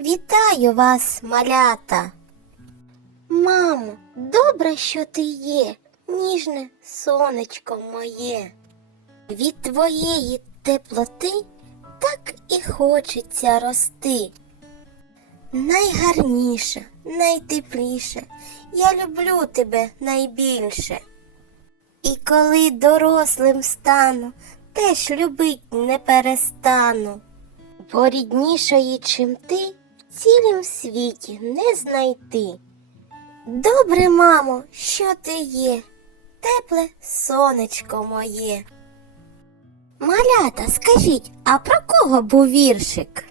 Вітаю вас, малята. Мамо, добре, що ти є, ніжне сонечко моє. Від твоєї теплоти так і хочеться рости. Найгарніше, найтепліше, я люблю тебе найбільше. І коли дорослим стану, теж любить не перестану. Бо ріднішої, чим ти, цілім світі не знайти. Добре, мамо, що ти є, тепле сонечко моє. Малята, скажіть, а про кого був віршик?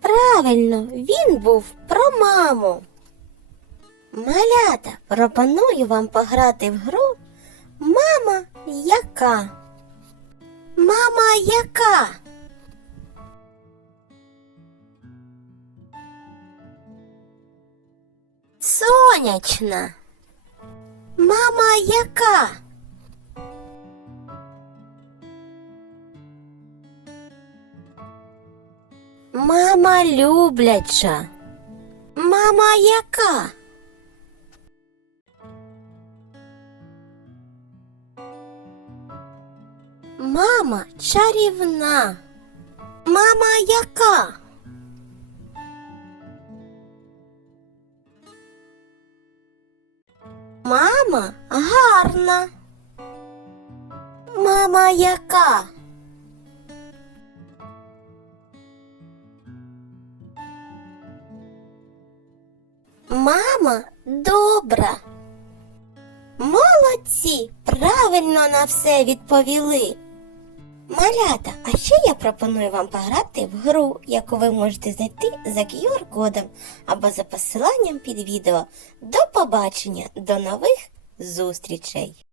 Правильно, він був про маму. Малята, пропоную вам пограти в гру Мама яка? Мама яка? Сонячна. Мама яка? Мама любляча. Мама яка? Мама чарівна. Мама яка? Мама гарна. Мама яка? Мама добра. Молодці, правильно на все відповіли. Малята, а ще я пропоную вам пограти в гру, яку ви можете знайти за QR-кодом або за посиланням під відео. До побачення, до нових зустрічей!